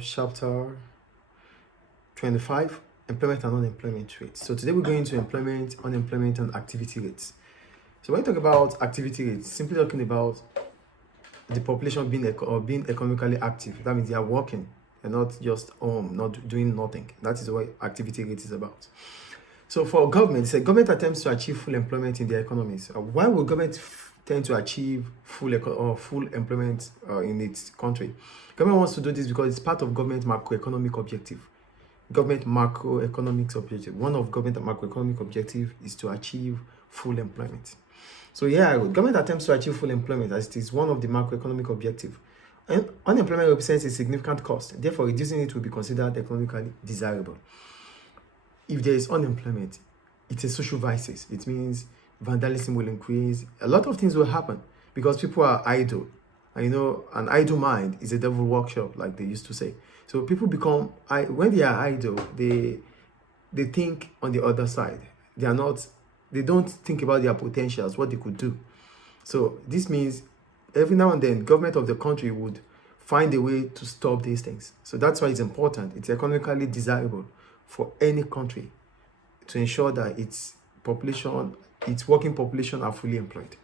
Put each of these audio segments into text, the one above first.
chapter 25, employment and unemployment rates. So today we're going to employment, unemployment, and activity rates. So when you talk about activity rates, simply talking about the population being economically active. That means they are working and not just not doing nothing. That is what activity rate is about. So for government, it's a government attempts to achieve full employment in their economies. Why will government tend to achieve full employment in its country? Government wants to do this because it's part of government macroeconomic objective. Government macroeconomic objective. One of government macroeconomic objective is to achieve full employment. So yeah, government attempts to achieve full employment as it is one of the macroeconomic objective. And unemployment represents a significant cost. Therefore, reducing it will be considered economically desirable. If there is unemployment, it's a social vices. It means vandalism will increase. A lot of things will happen because people are idle. And an idle mind is a devil workshop, like they used to say. So people become, when they are idle, they think on the other side. They don't think about their potentials, what they could do. So this means every now and then, government of the country would find a way to stop these things. So that's why it's important. It's economically desirable for any country to ensure that its working population are fully employed.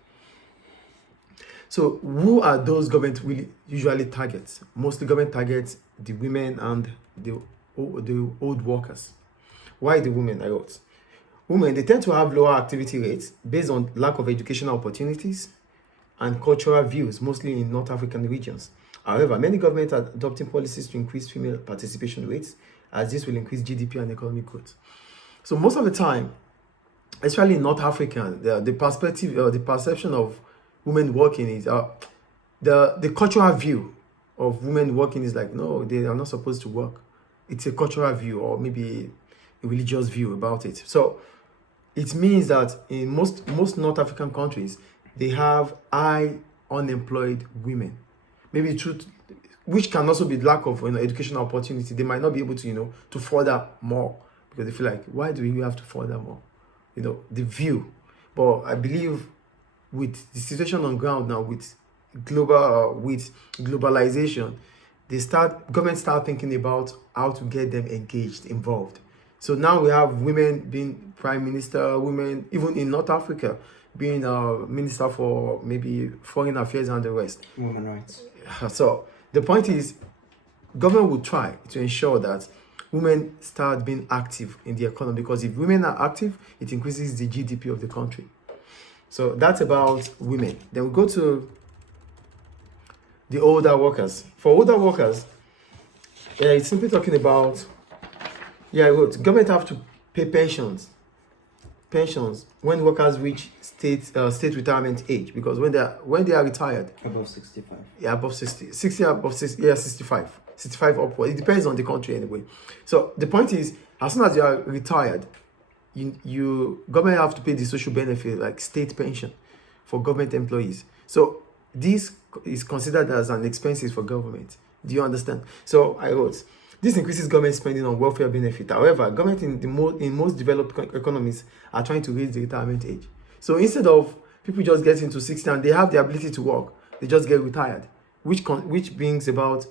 So who are those government usually targets? Mostly government targets the women and the old workers. Why the women? I wrote. Women, they tend to have lower activity rates based on lack of educational opportunities and cultural views, mostly in North African regions. However, many governments are adopting policies to increase female participation rates, as this will increase GDP and economic growth. So most of the time, especially in North Africa, the perception of women working is the cultural view of women working is like, no, they are not supposed to work. It's a cultural view or maybe a religious view about it. So it means that in most North African countries, they have high unemployed women. Maybe truth, which can also be lack of educational opportunity. They might not be able to to further more because they feel like, why do we have to further more? The view. But I believe with the situation on ground now, with globalization, government start thinking about how to get them engaged, involved. So now we have women being prime minister, women even in North Africa being minister for maybe foreign affairs and the rest. Women rights. So the point is, government will try to ensure that women start being active in the economy, because if women are active, it increases the GDP of the country. So that's about women. Then we go to the older workers. For older workers, it's simply talking about, government have to pay pensions when workers reach state retirement age, because when they are retired Above 65. above 65 upward. It depends on the country anyway. So the point is, as soon as you are retired, you government have to pay the social benefit like state pension for government employees. So this is considered as an expenses for government. Do you understand? So I wrote, this increases government spending on welfare benefit. However, government in most developed economies are trying to raise the retirement age. So instead of people just getting to 60 and they have the ability to work, they just get retired, which brings about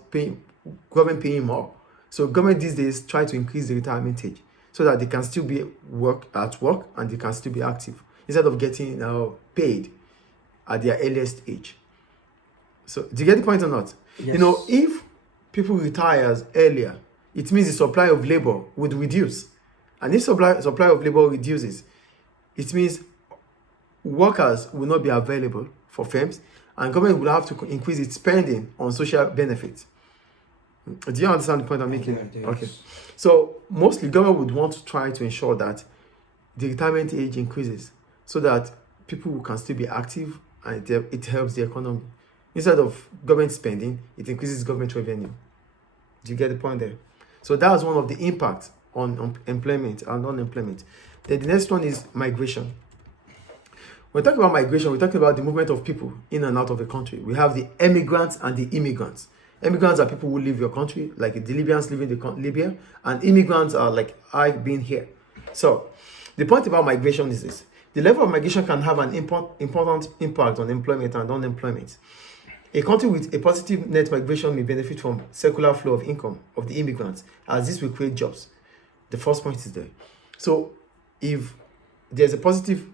government paying more. So government these days try to increase the retirement age so that they can still be at work and they can still be active instead of getting paid at their earliest age. So do you get the point or not? Yes. If people retires earlier, it means the supply of labor would reduce. And if supply of labor reduces, it means workers will not be available for firms, and government will have to increase its spending on social benefits. Do you understand the point I'm making? Yes. Okay. So mostly government would want to try to ensure that the retirement age increases so that people can still be active and it helps the economy. Instead of government spending, it increases government revenue. Do you get the point there? So that was one of the impacts on employment and unemployment. Then the next one is migration. When we talk about migration, we're talking about the movement of people in and out of the country. We have the emigrants and the immigrants. Immigrants are people who leave your country, like the Libyans leaving Libya, and immigrants are like I being here. So the point about migration is this. The level of migration can have an important impact on employment and unemployment. A country with a positive net migration may benefit from circular flow of income of the immigrants, as this will create jobs. The first point is there. So if there's a positive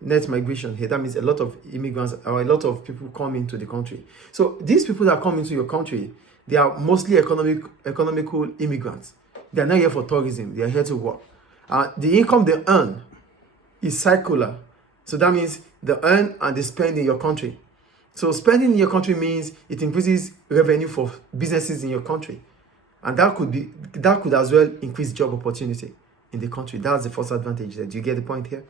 net migration here, that means a lot of immigrants or a lot of people come into the country. So these people that come into your country, they are mostly economical immigrants. They are not here for tourism. They are here to work. The income they earn is circular. So that means they earn and they spend in your country. So spending in your country means it increases revenue for businesses in your country. And that could as well increase job opportunity in the country. That's the first advantage there. Do you get the point here?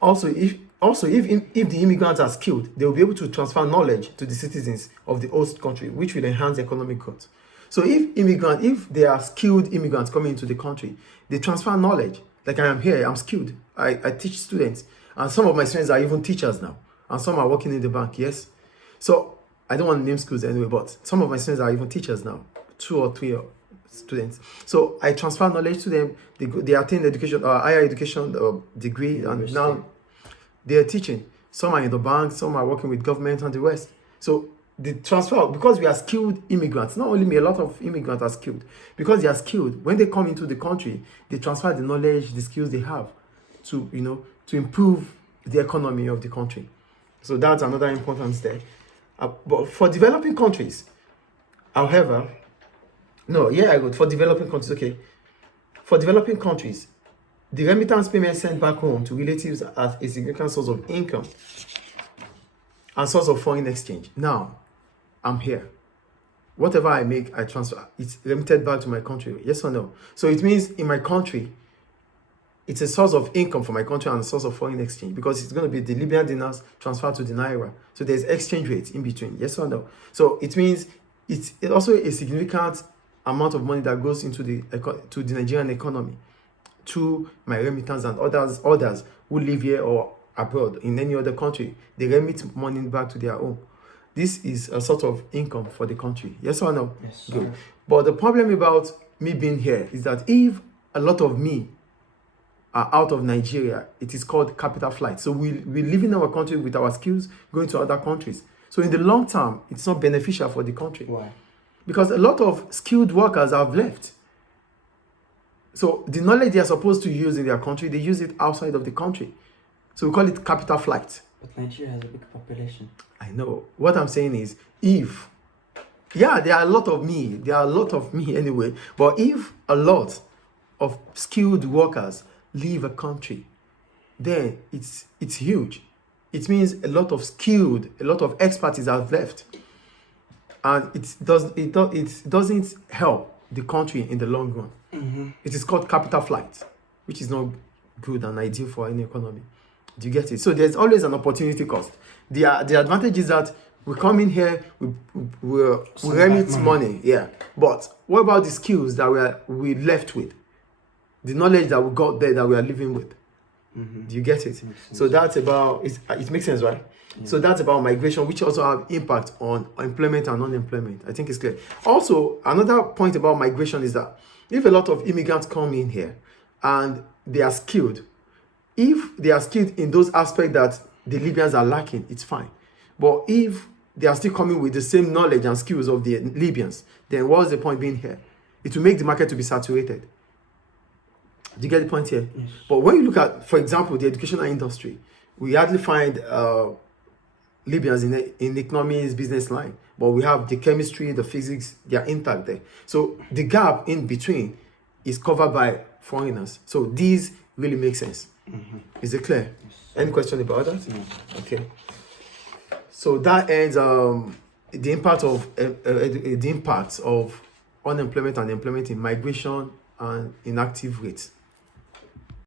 Also, if the immigrants are skilled, they will be able to transfer knowledge to the citizens of the host country, which will enhance economic growth. So if they are skilled immigrants coming into the country, they transfer knowledge. Like I am here, I'm skilled. I teach students. And some of my students are even teachers now. And some are working in the bank, yes. So I don't want to name schools anyway, but some of my students are even teachers now, 2 or 3 students. So I transfer knowledge to them. They attain education, higher education degree, and now they are teaching. Some are in the bank, some are working with government and the rest. So the transfer, because we are skilled immigrants, not only me, a lot of immigrants are skilled. Because they are skilled, when they come into the country, they transfer the knowledge, the skills they have to improve the economy of the country. So that's another importance there. But for developing countries, however, for developing countries, okay. For developing countries, the remittance payments sent back home to relatives as a significant source of income and source of foreign exchange. Now, I'm here. Whatever I make, I transfer. It's remitted back to my country. Yes or no? So it means in my country, it's a source of income for my country and a source of foreign exchange, because it's going to be the Libyan dinars transferred to the naira. So there's exchange rates in between. Yes or no? So it means it's also a significant amount of money that goes into the Nigerian economy to my remittance and others who live here or abroad in any other country. They remit money back to their home. This is a sort of income for the country. Yes or no? Yes, sir. Good. But the problem about me being here is that if a lot of me are out of Nigeria, it is called capital flight. So we live in our country with our skills, going to other countries. So in the long term, it's not beneficial for the country. Why? Because a lot of skilled workers have left. So the knowledge they are supposed to use in their country, they use it outside of the country. So we call it capital flight. But Nigeria has a big population. I know. What I'm saying is, there are a lot of me anyway, but if a lot of skilled workers leave a country, then it's huge. It means a lot of expertise have left, and it doesn't help the country in the long run. Mm-hmm. It is called capital flight, which is not good and ideal for any economy. Do you get it? So there's always an opportunity cost. The advantage is that we come in here, we remit money, yeah. But what about the skills that we left with? The knowledge that we got there that we are living with. Mm-hmm. Do you get it? So that's about it makes sense, right? Yeah. So that's about migration, which also have impact on employment and unemployment. I think it's clear. Also, another point about migration is that if a lot of immigrants come in here and they are skilled, if they are skilled in those aspects that the Libyans are lacking, it's fine. But if they are still coming with the same knowledge and skills of the Libyans, then what's the point being here? It will make the market to be saturated. Do you get the point here? Yes. But when you look at, for example, the educational industry, we hardly find Libyans in economics business line, but we have the chemistry, the physics, they are intact there. So the gap in between is covered by foreigners. So these really make sense. Mm-hmm. Is it clear? Yes. Any question about that? No. Okay. So that ends the impact of unemployment and employment in migration and inactive rates.